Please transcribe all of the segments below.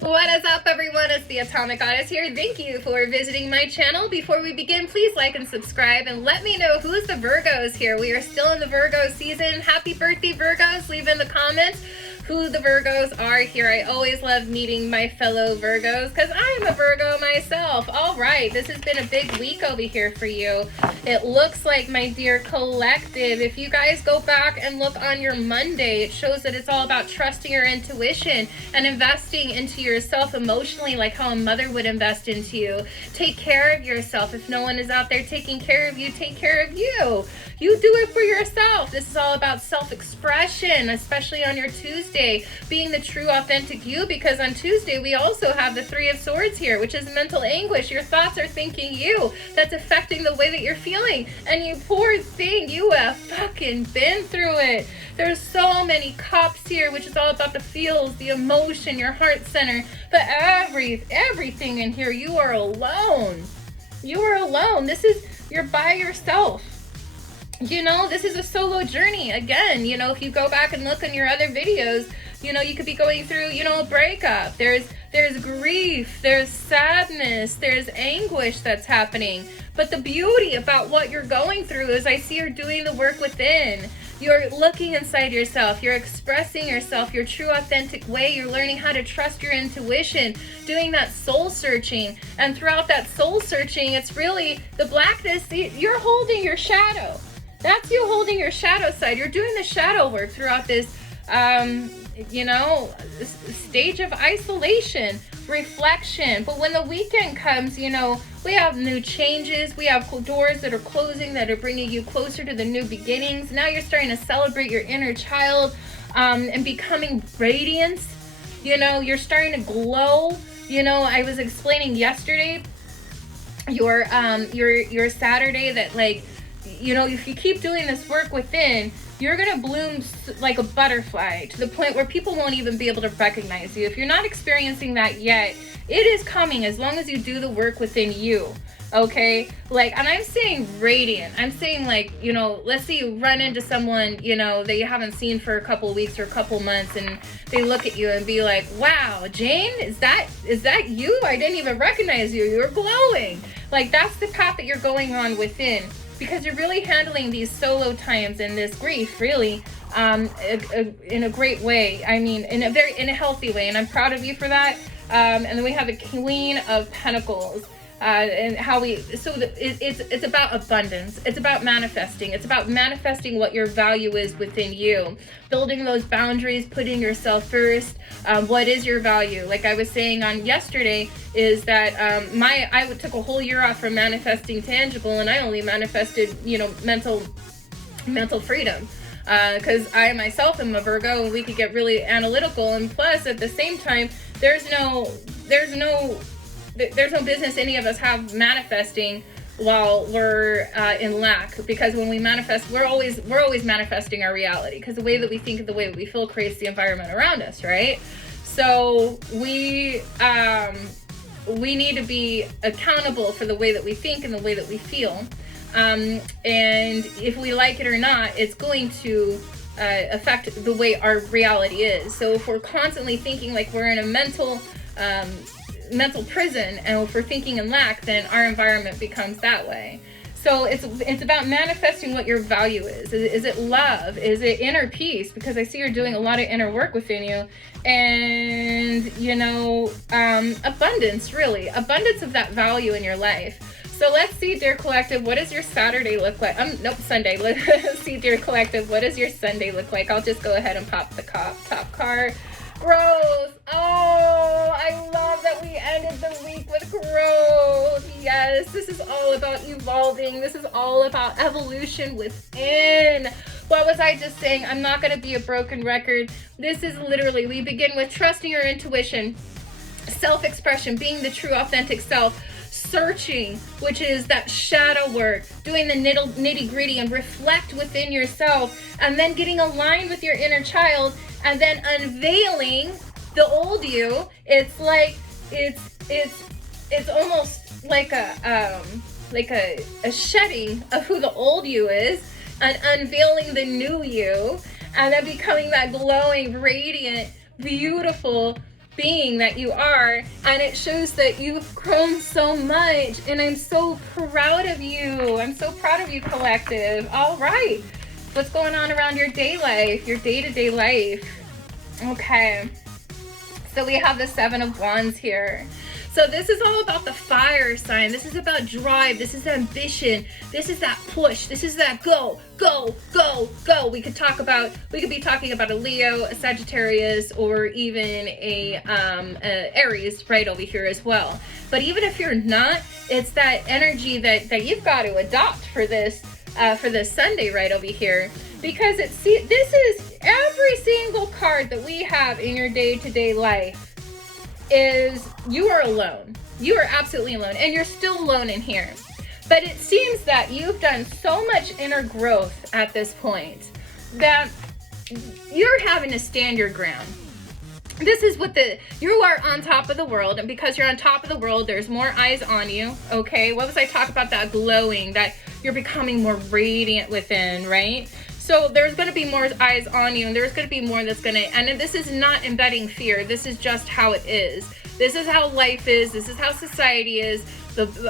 What is up, everyone? It's the Atomic Goddess here. Thank you for visiting my channel. Before we begin, please like and subscribe and let me know who's the Virgos here. We are still in the Virgo season. Happy birthday, Virgos. Leave in the comments who the Virgos are here. I always love meeting my fellow Virgos because I'm a Virgo myself. All right, this has been a big week over here for you. It looks like, my dear collective, if you guys go back and look on your Monday, it shows that it's all about trusting your intuition and investing into yourself emotionally, like how a mother would invest into you. Take care of yourself. If no one is out there taking care of you, take care of you. You do it for yourself. This is all about self-expression, especially on your Tuesday, being the true, authentic you, because on Tuesday we also have the Three of Swords here, which is mental anguish. Your thoughts are thinking you. That's affecting the way that you're feeling. And you poor thing, you have fucking been through it. There's so many cups here, which is all about the feels, the emotion, your heart center. But everything in here, you are alone. You are alone. You're by yourself. You know, this is a solo journey. Again, you know, if you go back and look in your other videos, you know, you could be going through, you know, a breakup. There's grief, there's sadness, there's anguish that's happening. But the beauty about what you're going through is I see you're doing the work within. You're looking inside yourself. You're expressing yourself, your true, authentic way. You're learning how to trust your intuition, doing that soul searching. And throughout that soul searching, it's really the blackness. You're holding your shadow. That's you holding your shadow side. You're doing the shadow work throughout this, you know, stage of isolation, reflection. But when the weekend comes, you know, we have new changes. We have doors that are closing that are bringing you closer to the new beginnings. Now you're starting to celebrate your inner child and becoming radiance. You know, you're starting to glow. You know, I was explaining yesterday your Saturday that, like, you know, if you keep doing this work within, you're going to bloom like a butterfly to the point where people won't even be able to recognize you. If you're not experiencing that yet, it is coming as long as you do the work within you. Okay? Like, and I'm saying radiant. I'm saying, like, you know, let's say you run into someone, you know, that you haven't seen for a couple of weeks or a couple months, and they look at you and be like, wow, Jane, is that you? I didn't even recognize you. You're glowing. Like, that's the path that you're going on within. Because you're really handling these solo times and this grief really in a great way. I mean, in a healthy way, and I'm proud of you for that. And then we have the Queen of Pentacles, and how it's about abundance. It's about manifesting. It's about manifesting what your value is within you, building those boundaries, putting yourself first. What is your value? Like I was saying on yesterday, is that I took a whole year off from manifesting tangible, and I only manifested, you know, mental freedom. Because I myself am a Virgo, and we could get really analytical, and plus at the same time, there's no business any of us have manifesting while we're in lack, because when we manifest, we're always manifesting our reality, because the way that we think and the way that we feel creates the environment around us, right? So we need to be accountable for the way that we think and the way that we feel, and if we like it or not, it's going to affect the way our reality is. So if we're constantly thinking like we're in a mental prison, and if we're thinking in lack, then our environment becomes that way. So it's about manifesting what your value is. Is it love? Is it inner peace? Because I see you're doing a lot of inner work within you. And, you know, abundance, really. Abundance of that value in your life. So let's see, dear collective, what does your Saturday look like? Sunday. Let's see, dear collective, what does your Sunday look like? I'll just go ahead and pop the top card. Growth. Oh, I love that we ended the week with growth. Yes, this is all about evolving. This is all about evolution within. What was I just saying? I'm not going to be a broken record. This is literally, we begin with trusting your intuition, self-expression, being the true authentic self, searching, which is that shadow work, doing the nitty gritty, and reflect within yourself, and then getting aligned with your inner child, and then unveiling the old you. It's like it's almost like a shedding of who the old you is, and unveiling the new you, and then becoming that glowing, radiant, beautiful, being that you are, and it shows that you've grown so much, and I'm so proud of you. I'm so proud of you, collective. All right, what's going on around your day life, your day-to-day life? Okay, so we have the Seven of Wands here. So this is all about the fire sign. This is about drive. This is ambition. This is that push. This is that go, go, go, go. We could be talking about a Leo, a Sagittarius, or even a Aries right over here as well. But even if you're not, it's that energy that you've got to adopt for this Sunday right over here. Because this is every single card that we have in your day-to-day life. Is you are alone. You are absolutely alone, and you're still alone in here. But it seems that you've done so much inner growth at this point that you're having to stand your ground. This is what you are on top of the world, and because you're on top of the world, there's more eyes on you. Okay, what was I talking about? That glowing, that you're becoming more radiant within, right? So there's going to be more eyes on you, and there's going to be more that's going to, and this is not embedding fear. This is just how it is. This is how life is. This is how society is.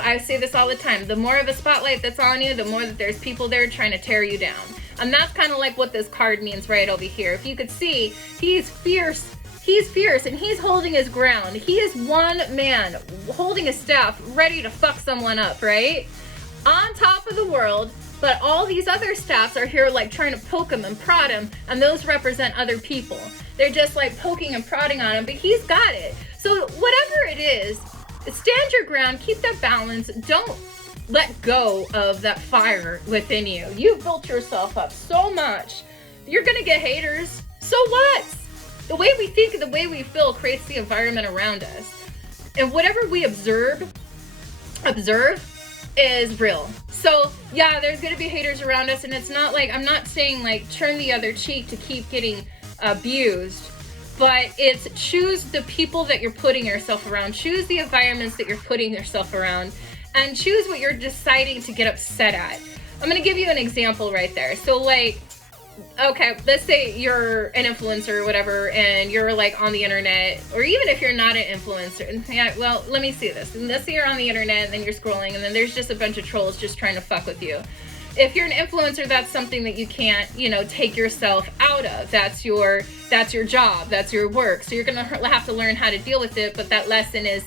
I say this all the time. The more of a spotlight that's on you, the more that there's people there trying to tear you down. And that's kind of like what this card means right over here. If you could see, he's fierce. He's fierce, and he's holding his ground. He is one man holding a staff, ready to fuck someone up, right? On top of the world. But all these other staffs are here like trying to poke him and prod him, and those represent other people. They're just like poking and prodding on him, but he's got it. So whatever it is, stand your ground, keep that balance, don't let go of that fire within you. You've built yourself up so much. You're gonna get haters. So what? The way we think and the way we feel creates the environment around us. And whatever we observe is real. So yeah, there's gonna be haters around us, and it's not like, I'm not saying like turn the other cheek to keep getting abused, but it's choose the people that you're putting yourself around, choose the environments that you're putting yourself around, and choose what you're deciding to get upset at. I'm gonna give you an example right there. So like, okay, let's say you're an influencer or whatever, and you're like on the internet, or even if you're not an influencer, and yeah, well, let me see this. Let's say you're on the internet, and then you're scrolling, and then there's just a bunch of trolls just trying to fuck with you. If you're an influencer, that's something that you can't, take yourself out of. That's your job, that's your work. So you're gonna have to learn how to deal with it, but that lesson is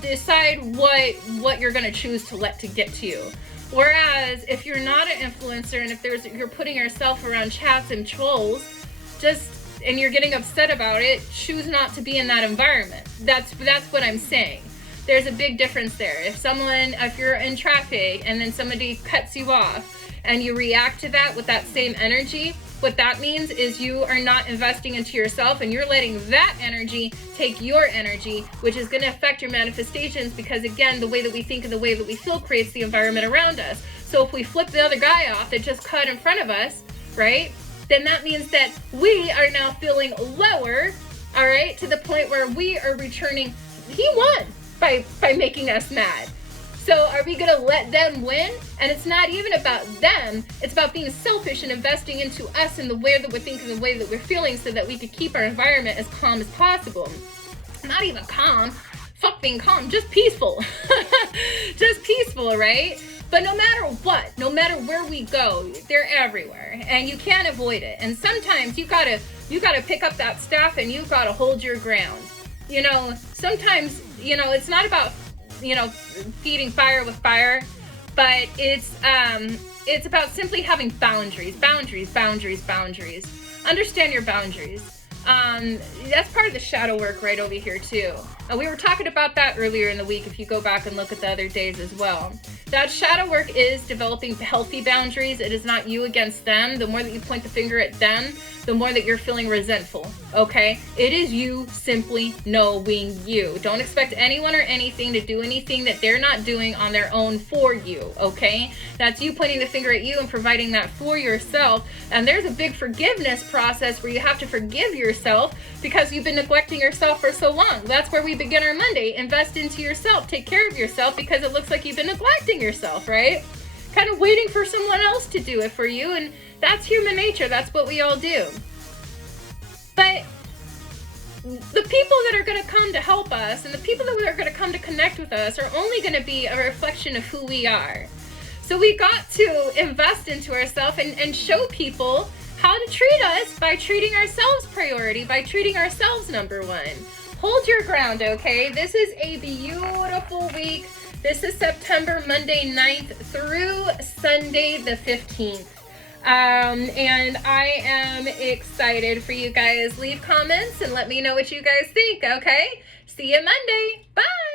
decide what you're gonna choose to let to get to you. Whereas if you're not an influencer, and if you're putting yourself around chats and trolls, and you're getting upset about it, choose not to be in that environment. That's what I'm saying. There's a big difference there. If you're in traffic and then somebody cuts you off and you react to that with that same energy, what that means is you are not investing into yourself, and you're letting that energy take your energy, which is going to affect your manifestations, because again, the way that we think and the way that we feel creates the environment around us. So if we flip the other guy off that just cut in front of us, right, then that means that we are now feeling lower, all right, to the point where we are returning. He won by making us mad. So are we going to let them win? And it's not even about them. It's about being selfish and investing into us and the way that we're thinking, the way that we're feeling, so that we could keep our environment as calm as possible. Not even calm. Fuck being calm. Just peaceful. Just peaceful, right? But no matter what, no matter where we go, they're everywhere, and you can't avoid it. And sometimes you gotta pick up that staff, and you gotta hold your ground. Sometimes, it's not about feeding fire with fire, but it's about simply having boundaries. Understand your boundaries. That's part of the shadow work right over here too. We were talking about that earlier in the week, if you go back and look at the other days as well. That shadow work is developing healthy boundaries. It is not you against them. The more that you point the finger at them, the more that you're feeling resentful, okay? It is you simply knowing you. Don't expect anyone or anything to do anything that they're not doing on their own for you, okay? That's you pointing the finger at you and providing that for yourself. And there's a big forgiveness process where you have to forgive yourself because you've been neglecting yourself for so long. That's where we begin our Monday. Invest into yourself. Take care of yourself, because it looks like you've been neglecting yourself, right? Kind of waiting for someone else to do it for you, and that's human nature. That's what we all do. But the people that are going to come to help us and the people that are going to come to connect with us are only going to be a reflection of who we are. So we got to invest into ourselves and show people how to treat us by treating ourselves priority, by treating ourselves number one. Hold your ground, okay? This is a beautiful week. This is September Monday 9th through Sunday the 15th. And I am excited for you guys. Leave comments and let me know what you guys think, okay? See you Monday. Bye.